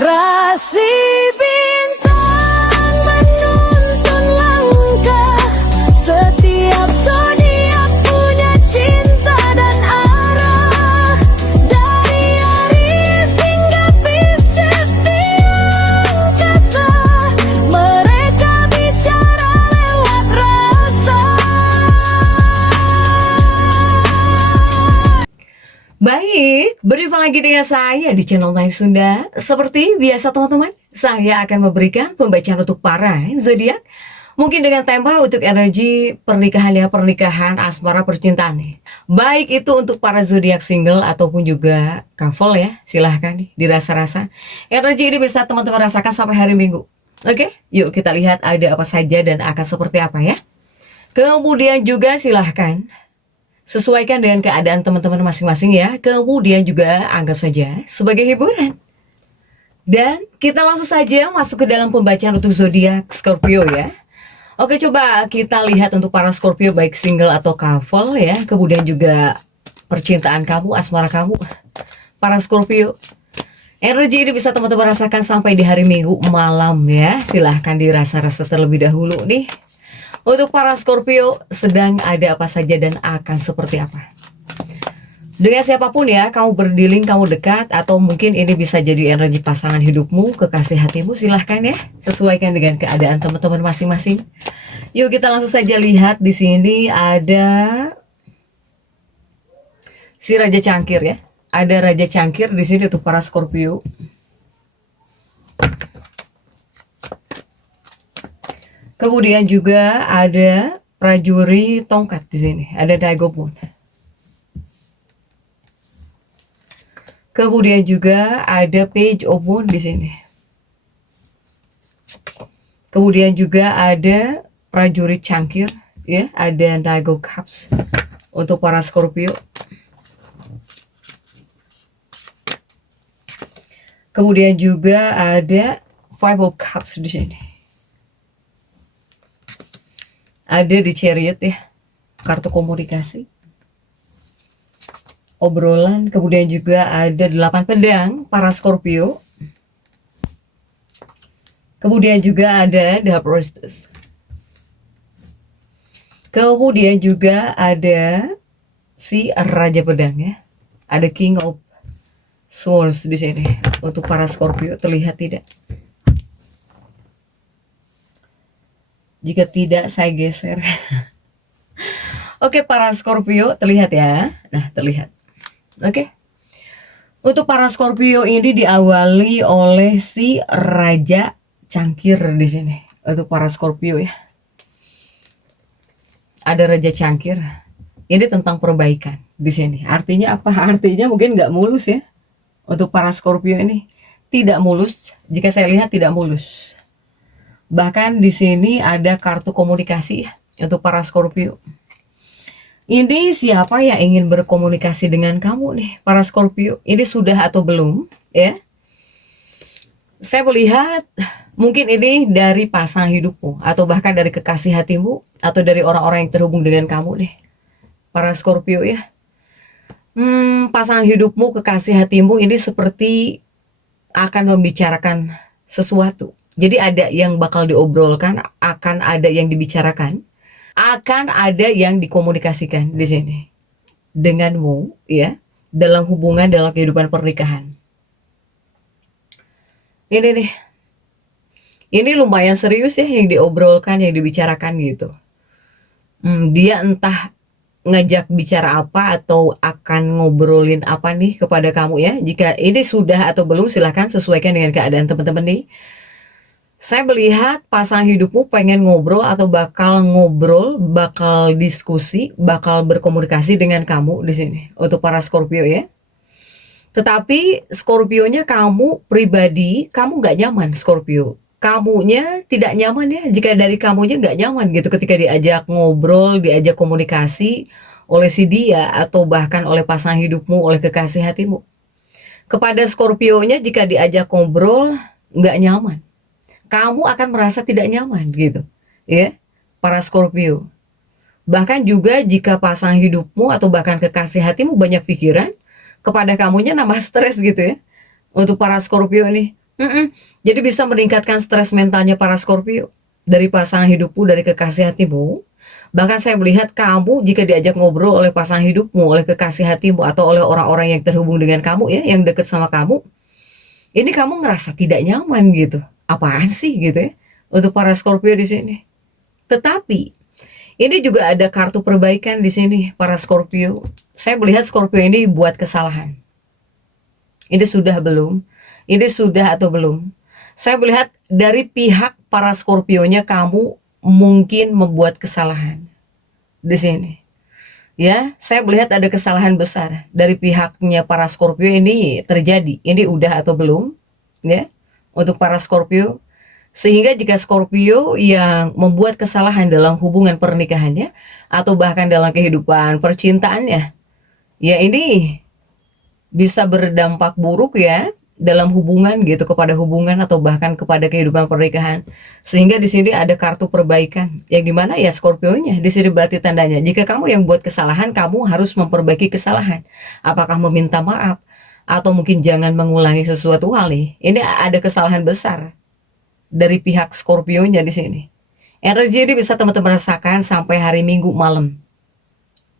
Rasi bintang menuntun langkah, setiap zodiak punya cinta dan arah. Dari Aries hingga Pisces di angkasa, mereka bicara lewat rasa. Baik, berjumpa lagi dengan saya di channel Main Sunda. Seperti biasa teman-teman, saya akan memberikan pembacaan untuk para zodiak. Mungkin dengan tema untuk energi pernikahan ya, pernikahan, asmara, percintaan nih. Baik itu untuk para zodiak single ataupun juga couple ya, silahkan nih dirasa-rasa. Energi ini bisa teman-teman rasakan sampai hari Minggu. Oke, yuk kita lihat ada apa saja dan akan seperti apa ya. Kemudian juga silahkan sesuaikan dengan keadaan teman-teman masing-masing ya. Kemudian juga anggap saja sebagai hiburan. Dan kita langsung saja masuk ke dalam pembacaan untuk zodiak Scorpio ya. Oke, coba kita lihat untuk para Scorpio baik single atau couple ya. Kemudian juga percintaan kamu, asmara kamu. Para Scorpio, energi ini bisa teman-teman rasakan sampai di hari Minggu malam ya. Silahkan dirasa-rasa terlebih dahulu nih. Untuk para Scorpio, sedang ada apa saja dan akan seperti apa. Dengan siapapun ya, kamu berdealing, kamu dekat, atau mungkin ini bisa jadi energi pasangan hidupmu, kekasih hatimu, silahkan ya. Sesuaikan dengan keadaan teman-teman masing-masing. Yuk kita langsung saja lihat di sini ada si Raja Cangkir ya. Ada Raja Cangkir di sini untuk para Scorpio. Kemudian juga ada Prajuri Tongkat di sini, ada Daigobun. Kemudian juga ada Page of Wands di sini. Kemudian juga ada Prajurit Cangkir, ya, ada Knight of Cups untuk para Scorpio. Kemudian juga ada Five of Cups di sini. Ada di Chariot ya, kartu komunikasi, obrolan. Kemudian juga ada 8 pedang para Scorpio. Kemudian juga ada The Priestess. Kemudian juga ada si Raja Pedang ya, ada King of Swords di sini untuk para Scorpio. Terlihat tidak? Jika tidak, saya geser. Oke, para Scorpio, terlihat ya. Nah, terlihat. Oke. Untuk para Scorpio ini diawali oleh si Raja Cangkir di sini. Untuk para Scorpio ya. Ada Raja Cangkir. Ini tentang perbaikan di sini. Artinya apa? Artinya mungkin nggak mulus ya. Untuk para Scorpio ini tidak mulus. Jika saya lihat tidak mulus. Bahkan di sini ada kartu komunikasi ya, untuk para Scorpio. Ini siapa yang ingin berkomunikasi dengan kamu nih, para Scorpio? Ini sudah atau belum ya? Saya melihat mungkin ini dari pasangan hidupmu, atau bahkan dari kekasih hatimu, atau dari orang-orang yang terhubung dengan kamu nih, para Scorpio ya. Pasangan hidupmu, kekasih hatimu ini seperti akan membicarakan sesuatu. Jadi ada yang bakal diobrolkan, akan ada yang dibicarakan, akan ada yang dikomunikasikan di sini denganmu ya, dalam hubungan, dalam kehidupan pernikahan. Ini nih, ini lumayan serius ya yang diobrolkan, yang dibicarakan gitu. Dia entah ngajak bicara apa atau akan ngobrolin apa nih kepada kamu ya. Jika ini sudah atau belum, silahkan sesuaikan dengan keadaan teman-teman nih. Saya melihat pasangan hidupmu pengen ngobrol atau bakal ngobrol, bakal diskusi, bakal berkomunikasi dengan kamu di sini untuk para Scorpio ya. Tetapi Scorpionya kamu pribadi, kamu nggak nyaman Scorpio. Kamunya tidak nyaman ya, jika dari kamunya nggak nyaman gitu ketika diajak ngobrol, diajak komunikasi oleh si dia atau bahkan oleh pasangan hidupmu, oleh kekasih hatimu. Kepada Scorpionya jika diajak ngobrol nggak nyaman. Kamu akan merasa tidak nyaman gitu ya, para Scorpio. Bahkan juga jika pasangan hidupmu atau bahkan kekasih hatimu banyak pikiran, kepada kamunya nambah stres gitu ya. Untuk para Scorpio nih, Mm-mm. Jadi bisa meningkatkan stres mentalnya para Scorpio dari pasangan hidupmu, dari kekasih hatimu. Bahkan saya melihat kamu jika diajak ngobrol oleh pasangan hidupmu, oleh kekasih hatimu, atau oleh orang-orang yang terhubung dengan kamu ya, yang dekat sama kamu, ini kamu ngerasa tidak nyaman gitu. Apaan sih gitu ya untuk para Scorpio di sini. Tetapi ini juga ada kartu perbaikan di sini para Scorpio. Saya melihat Scorpio ini buat kesalahan. Ini sudah belum? Ini sudah atau belum? Saya melihat dari pihak para Scorpionya kamu mungkin membuat kesalahan di sini. Ya, saya melihat ada kesalahan besar dari pihaknya para Scorpio ini terjadi. Ini udah atau belum? Ya, untuk para Scorpio. Sehingga jika Scorpio yang membuat kesalahan dalam hubungan pernikahannya atau bahkan dalam kehidupan percintaannya, ya ini bisa berdampak buruk ya dalam hubungan gitu, kepada hubungan atau bahkan kepada kehidupan pernikahan. Sehingga di sini ada kartu perbaikan yang dimana ya Scorpionya di sini berarti tandanya jika kamu yang buat kesalahan, kamu harus memperbaiki kesalahan. Apakah meminta maaf atau mungkin jangan mengulangi sesuatu hal nih. Ini ada kesalahan besar dari pihak Scorpionya di sini. Energi ini bisa teman-teman rasakan sampai hari Minggu malam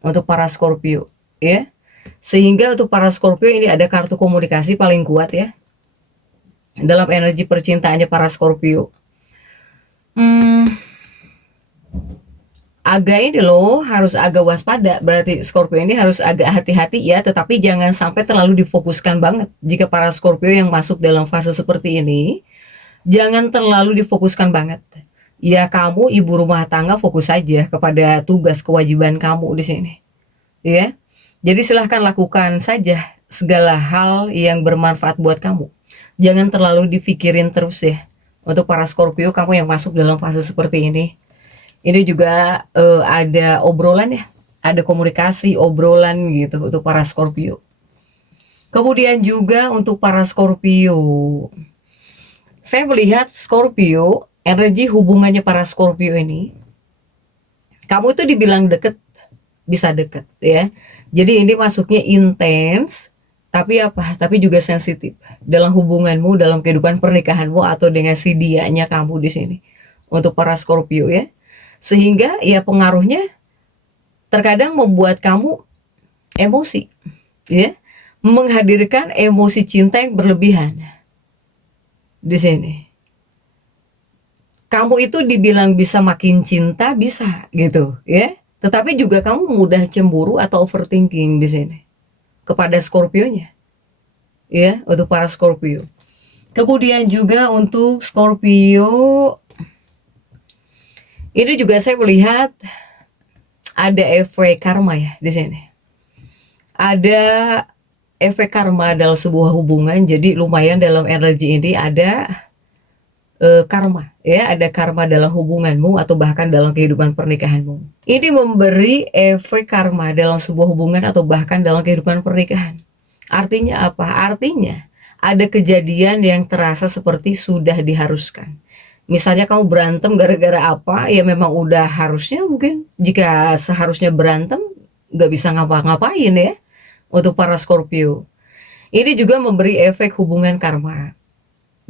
untuk para Scorpio ya. Sehingga untuk para Scorpio ini ada kartu komunikasi paling kuat ya dalam energi percintaannya para Scorpio. Agak ini loh, harus agak waspada. Berarti Scorpio ini harus agak hati-hati ya, tetapi jangan sampai terlalu difokuskan banget. Jika para Scorpio yang masuk dalam fase seperti ini, jangan terlalu difokuskan banget. Ya kamu ibu rumah tangga fokus saja kepada tugas kewajiban kamu di sini. Ya. Jadi silahkan lakukan saja segala hal yang bermanfaat buat kamu. Jangan terlalu dipikirin terus ya. Untuk para Scorpio, kamu yang masuk dalam fase seperti ini. Ini juga ada obrolan ya. Ada komunikasi, obrolan gitu untuk para Scorpio. Kemudian juga untuk para Scorpio. Saya melihat Scorpio, energi hubungannya para Scorpio ini. Kamu itu dibilang deket, bisa deket ya. Jadi ini masuknya intens, tapi apa? Tapi juga sensitif dalam hubunganmu, dalam kehidupan pernikahanmu atau dengan si dianya kamu di sini. Untuk para Scorpio ya. Sehingga ya pengaruhnya terkadang membuat kamu emosi ya. Menghadirkan emosi cinta yang berlebihan di sini. Kamu itu dibilang bisa makin cinta, bisa gitu ya. Tetapi juga kamu mudah cemburu atau overthinking di sini kepada Scorpionya. Ya, untuk para Scorpio. Kemudian juga untuk Scorpio, ini juga saya melihat ada efek karma ya di sini. Ada efek karma dalam sebuah hubungan, jadi lumayan dalam energi ini ada karma ya, ada karma dalam hubunganmu atau bahkan dalam kehidupan pernikahanmu. Ini memberi efek karma dalam sebuah hubungan atau bahkan dalam kehidupan pernikahan. Artinya apa? Artinya ada kejadian yang terasa seperti sudah diharuskan. Misalnya kamu berantem gara-gara apa, ya memang udah harusnya, mungkin jika seharusnya berantem nggak bisa ngapa-ngapain ya untuk para Scorpio. Ini juga memberi efek hubungan karma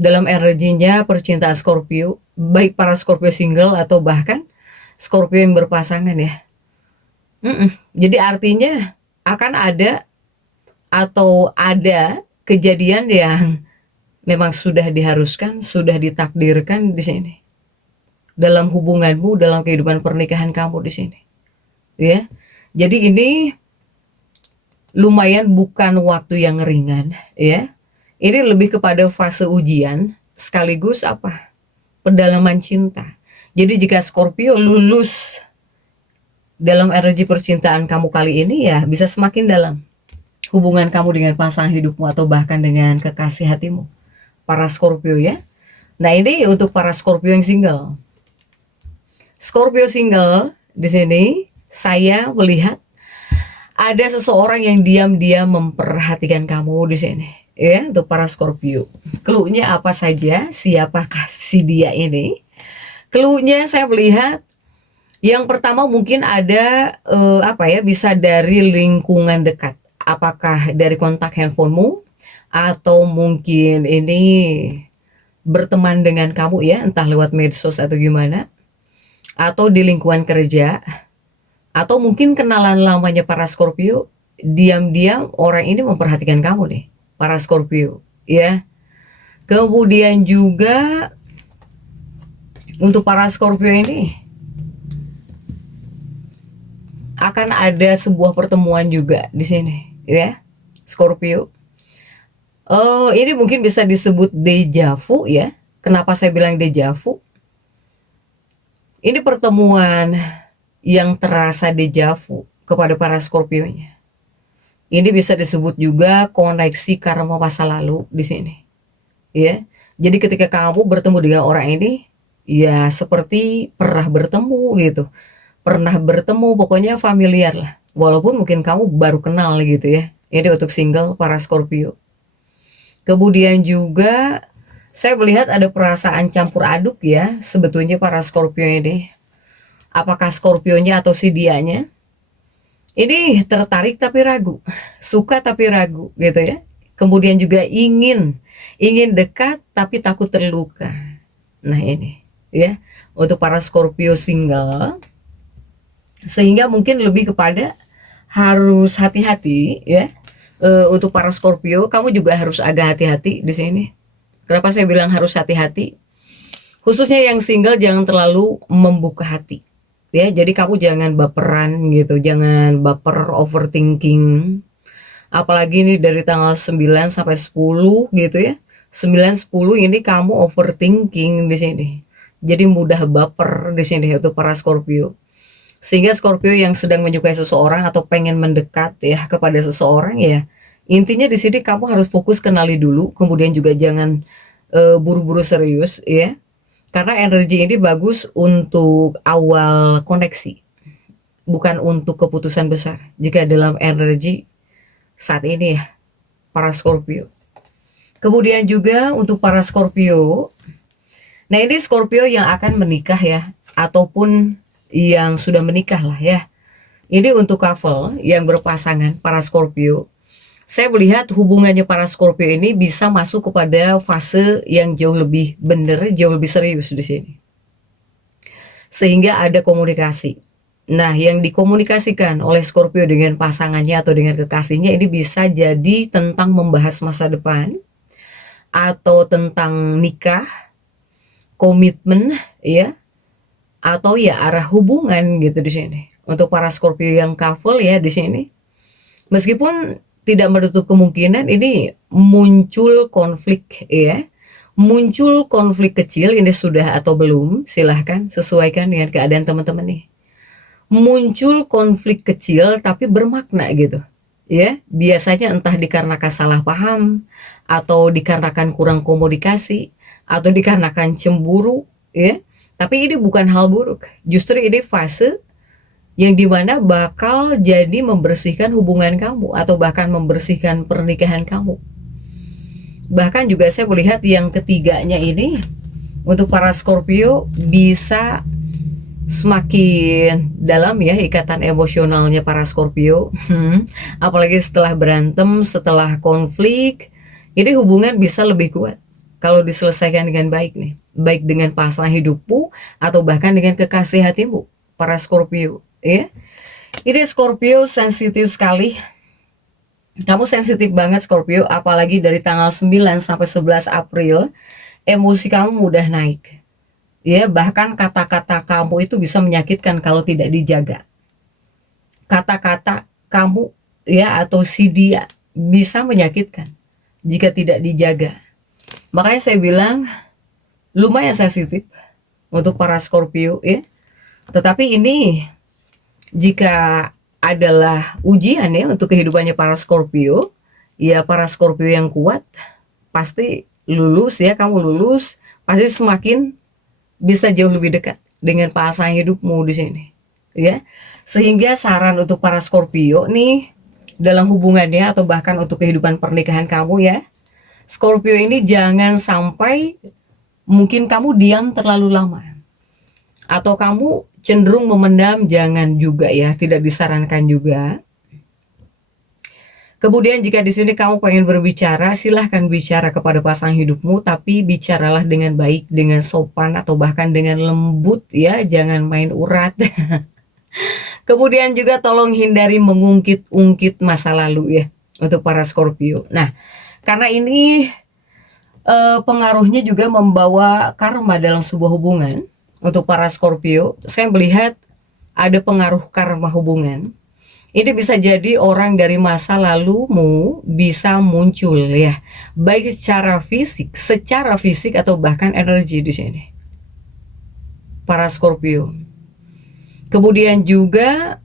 dalam energinya percintaan Scorpio, baik para Scorpio single atau bahkan Scorpio yang berpasangan ya. Jadi artinya akan ada atau ada kejadian yang memang sudah diharuskan, sudah ditakdirkan di sini. Dalam hubunganmu, dalam kehidupan pernikahan kamu di sini. Ya. Jadi ini lumayan bukan waktu yang ringan ya. Ini lebih kepada fase ujian sekaligus apa? Pendalaman cinta. Jadi jika Scorpio lulus dalam energi percintaan kamu kali ini ya bisa semakin dalam hubungan kamu dengan pasangan hidupmu atau bahkan dengan kekasih hatimu. Para Scorpio ya. Nah, ini untuk para Scorpio yang single. Scorpio single di sini saya melihat ada seseorang yang diam-diam memperhatikan kamu di sini. Ya, untuk para Scorpio. Clue-nya apa saja? Siapakah si dia ini? Clue-nya saya melihat yang pertama mungkin ada bisa dari lingkungan dekat. Apakah dari kontak handphonemu atau mungkin ini berteman dengan kamu ya, entah lewat medsos atau gimana, atau di lingkungan kerja, atau mungkin kenalan lamanya para Scorpio, diam-diam orang ini memperhatikan kamu nih, para Scorpio, ya. Kemudian juga untuk para Scorpio ini akan ada sebuah pertemuan juga di sini, ya, Scorpio. Ini mungkin bisa disebut deja vu ya. Kenapa saya bilang deja vu? Ini pertemuan yang terasa deja vu kepada para Scorpio-nya. Ini bisa disebut juga koneksi karma masa lalu di sini. Ya. Jadi ketika kamu bertemu dengan orang ini, ya seperti pernah bertemu gitu. Pernah bertemu, pokoknya familiar lah. Walaupun mungkin kamu baru kenal gitu ya. Ini untuk single para Scorpio. Kemudian juga saya melihat ada perasaan campur aduk ya sebetulnya para Scorpio ini. Apakah Scorpionya atau si dianya ini tertarik tapi ragu, suka tapi ragu gitu ya. Kemudian juga ingin dekat tapi takut terluka. Nah ini ya untuk para Scorpio single, sehingga mungkin lebih kepada harus hati-hati ya. Untuk para Scorpio, kamu juga harus agak hati-hati di sini. Kenapa saya bilang harus hati-hati? Khususnya yang single, jangan terlalu membuka hati. Ya, jadi kamu jangan baperan gitu, jangan baper overthinking. Apalagi ini dari tanggal 9 sampai 10 gitu ya. 9 10 ini kamu overthinking di sini. Jadi mudah baper di sini untuk para Scorpio. Sehingga Scorpio yang sedang menyukai seseorang atau pengen mendekat ya kepada seseorang ya, intinya di sini kamu harus fokus kenali dulu, kemudian juga jangan buru-buru serius ya. Karena energi ini bagus untuk awal koneksi, bukan untuk keputusan besar. Jika dalam energi saat ini ya, para Scorpio. Kemudian juga untuk para Scorpio, nah ini Scorpio yang akan menikah ya, ataupun yang sudah menikah lah ya. Ini untuk couple yang berpasangan para Scorpio. Saya melihat hubungannya para Scorpio ini bisa masuk kepada fase yang jauh lebih benar, jauh lebih serius di sini. Sehingga ada komunikasi. Nah, yang dikomunikasikan oleh Scorpio dengan pasangannya atau dengan kekasihnya ini bisa jadi tentang membahas masa depan, atau tentang nikah, komitmen ya, atau ya arah hubungan gitu di sini. Untuk para Scorpio yang couple ya di sini, meskipun tidak menutup kemungkinan ini muncul konflik ya, muncul konflik kecil, ini sudah atau belum silahkan sesuaikan dengan keadaan teman-teman nih. Muncul konflik kecil tapi bermakna gitu ya, biasanya entah dikarenakan salah paham, atau dikarenakan kurang komunikasi, atau dikarenakan cemburu ya. Tapi ini bukan hal buruk, justru ini fase yang dimana bakal jadi membersihkan hubungan kamu, atau bahkan membersihkan pernikahan kamu. Bahkan juga saya melihat yang ketiganya ini, untuk para Scorpio bisa semakin dalam ya ikatan emosionalnya para Scorpio. Apalagi setelah berantem, setelah konflik, ini hubungan bisa lebih kuat kalau diselesaikan dengan baik nih, baik dengan pasangan hidupmu atau bahkan dengan kekasih hatimu, para Scorpio ya. Ini Scorpio sensitif sekali. Kamu sensitif banget Scorpio, apalagi dari tanggal 9 sampai 11 April, emosi kamu mudah naik. Ya, bahkan kata-kata kamu itu bisa menyakitkan kalau tidak dijaga. Kata-kata kamu ya atau si dia bisa menyakitkan jika tidak dijaga. Makanya saya bilang lumayan sensitif untuk para Scorpio ya. Tetapi ini jika adalah ujian ya untuk kehidupannya para Scorpio, ya para Scorpio yang kuat pasti lulus ya, kamu lulus pasti semakin bisa jauh lebih dekat dengan pasangan hidupmu di sini ya. Sehingga saran untuk para Scorpio nih dalam hubungannya atau bahkan untuk kehidupan pernikahan kamu ya, Scorpio ini jangan sampai mungkin kamu diam terlalu lama, atau kamu cenderung memendam, jangan juga ya, tidak disarankan juga. Kemudian jika di sini kamu pengen berbicara, silahkan bicara kepada pasangan hidupmu, tapi bicaralah dengan baik, dengan sopan, atau bahkan dengan lembut ya, jangan main urat. Kemudian juga tolong hindari mengungkit-ungkit masa lalu ya, untuk para Scorpio. Nah, karena ini pengaruhnya juga membawa karma dalam sebuah hubungan. Untuk para Scorpio, saya melihat ada pengaruh karma hubungan. Ini bisa jadi orang dari masa lalumu bisa muncul ya, baik secara fisik atau bahkan energi di sini. Para Scorpio. Kemudian juga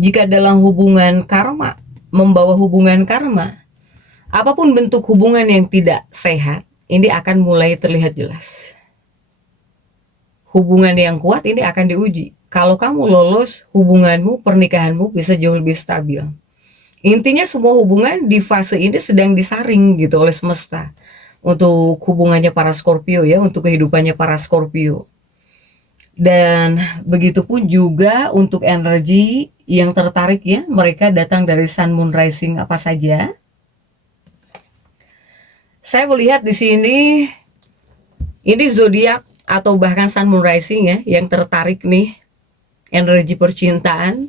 jika dalam hubungan karma, membawa hubungan karma, apapun bentuk hubungan yang tidak sehat, ini akan mulai terlihat jelas. Hubungan yang kuat ini akan diuji. Kalau kamu lolos, hubunganmu, pernikahanmu bisa jauh lebih stabil. Intinya semua hubungan di fase ini sedang disaring gitu oleh semesta. Untuk hubungannya para Scorpio ya, untuk kehidupannya para Scorpio. Dan begitupun juga untuk energi yang tertarik ya, mereka datang dari Sun, Moon, Rising apa saja. Saya melihat di sini, ini zodiak atau bahkan Sun, Moon, Rising ya, yang tertarik nih energi percintaan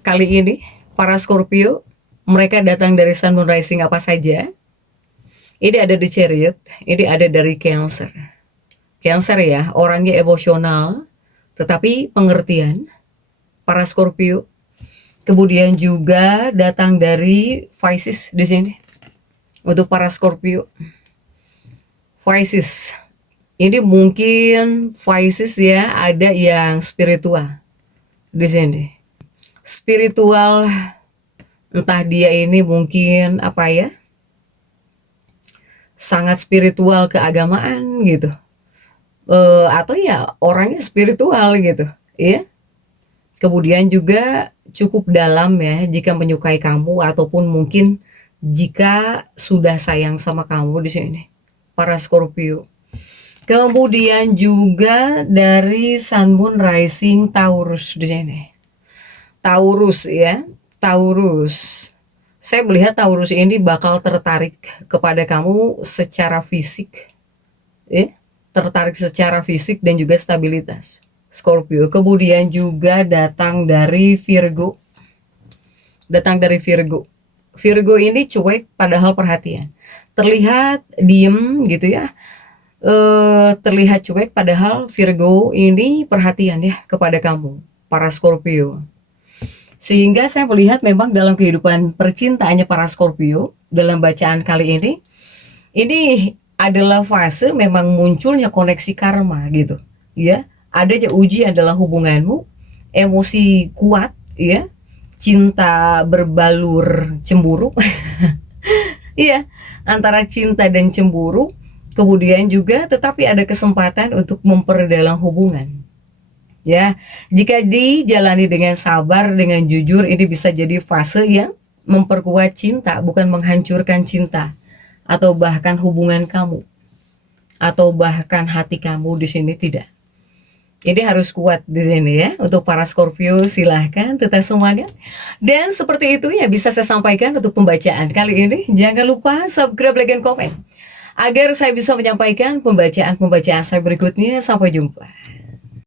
kali ini para Scorpio, mereka datang dari Sun, Moon, Rising apa saja. Ini ada di Chariot, ini ada dari Cancer. Cancer ya, orangnya emosional tetapi pengertian para Scorpio. Kemudian juga datang dari Pisces di sini untuk para Scorpio. Pisces ini mungkin Pisces ya, ada yang spiritual di sini. Spiritual, entah dia ini mungkin apa ya, sangat spiritual keagamaan gitu, atau ya orangnya spiritual gitu ya. Kemudian juga cukup dalam ya, jika menyukai kamu ataupun mungkin jika sudah sayang sama kamu di sini para Scorpio. Kemudian juga dari Sun, Moon, Rising Taurus di sini. Taurus ya, Taurus. Saya melihat Taurus ini bakal tertarik kepada kamu secara fisik, ya, tertarik secara fisik dan juga stabilitas. Scorpio. Kemudian juga datang dari Virgo. Datang dari Virgo. Virgo ini cuek padahal perhatian. Terlihat diem gitu ya. Terlihat cuek padahal Virgo ini perhatian ya kepada kamu para Scorpio. Sehingga saya melihat memang dalam kehidupan percintaannya para Scorpio dalam bacaan kali ini adalah fase memang munculnya koneksi karma gitu ya. Adanya ujian dalam hubunganmu, emosi kuat ya, cinta berbalur cemburu. Iya, antara cinta dan cemburu. Kemudian juga tetapi ada kesempatan untuk memperdalam hubungan. Ya, jika dijalani dengan sabar, dengan jujur, ini bisa jadi fase yang memperkuat cinta, bukan menghancurkan cinta atau bahkan hubungan kamu atau bahkan hati kamu di sini tidak. Ini harus kuat di sini ya. Untuk para Scorpio silahkan tetap semangat. Dan seperti itu ya bisa saya sampaikan untuk pembacaan kali ini. Jangan lupa subscribe, like, dan komen agar saya bisa menyampaikan pembacaan-pembacaan saya berikutnya. Sampai jumpa.